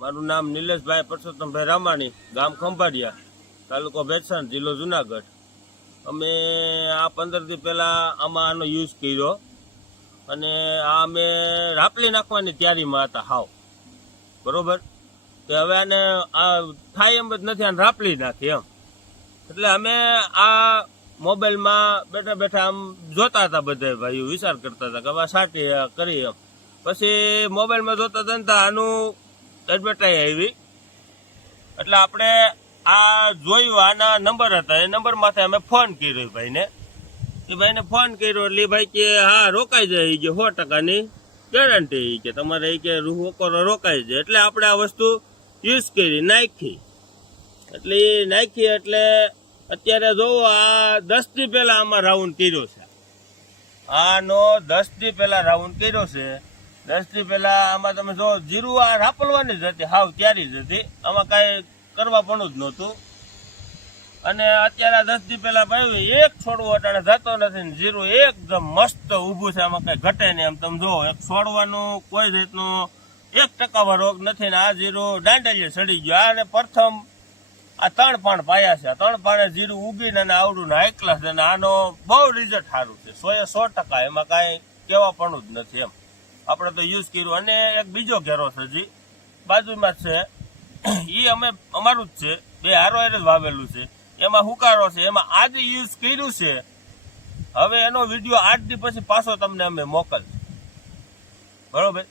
મારું નામ નિલેશભાઈ પરસોત્તમભાઈ રામાણી ગામ ખંભાળિયા તાલુકો ભેટસણ જિલ્લો જુનાગઢ. અમે આ પંદર દી પહેલાં આમાં આનો યુઝ કર્યો અને આ અમે રાપલી નાખવાની તૈયારીમાં હતા હાવ. બરોબર? કે હવે આને આ થાય એમ જ નથી, આને રાપલી નાખી એમ. એટલે અમે આ મોબાઈલમાં બેઠા બેઠા આમ જોતા હતા બધા ભાઈઓ, વિચાર કરતા હતા કે હવે સાટી કરી એમ. પછી મોબાઈલમાં જોતા હતા ને તો આનું એડવર્ટાઈઝ આવી. એટલે આપણે આ જોયું, આના નંબર હતા. એ નંબર માથે અમે ફોન કર્યો ભાઈને. એ ભાઈને ફોન કર્યો એટલે ભાઈ કે, હા, રોકાઈ જાય એ કે, સો ટકાની ગેરંટી કે, તમારે એ કે રોકરો રોકાઈ જાય. એટલે આપણે આ વસ્તુ યુઝ કરી, નાખી. એટલે એ નાખી એટલે અત્યારે જોવો આ દસ દી પહેલાં આમાં રાઉન્ડ કર્યો છે. આનો દસ દી પહેલાં રાઉન્ડ કર્યો છે. દસ દી પહેલા આમાં તમે જો જીરું આ રાપલવાની જ હતી, હાવ ત્યારી જ હતી. આમાં કાંઈ કરવા પણ જ નહોતું. અને અત્યારે આ દી પહેલા ભાઈ એક છોડવો અટાણે જતો નથી ને જીરું એકદમ મસ્ત ઊભું છે, આમાં કઈ ઘટે નહીં. એમ તમે જુઓ એક છોડવાનું કોઈ રીતનું એક ટકાવા રોગ નથી ને આ જીરું દાંડલીએ સડી ગયો. આ અને પ્રથમ આ ત્રણ પાણ પાયા છે. આ ત્રણ પાણે જીરું ઉગીને અને આવડું ને ક્લાસ અને આનો બહુ રિઝલ્ટ સારું છે. સો એ સો ટકા, એમાં કાંઈ કહેવા પણ જ નથી એમ. આપણે તો યુઝ કર્યું. અને એક બીજો ઘેરો છે જી. બાજુમાં છે. એ અમે, અમારું જ છે. બે હારો હારે વાવેલું છે. એમાં હુકારો છે. એમાં આજે યુઝ કર્યું છે, હવે એનો વીડિયો આઠ દી પછી પાછો તમને અમે મોકલશું. બરોબર?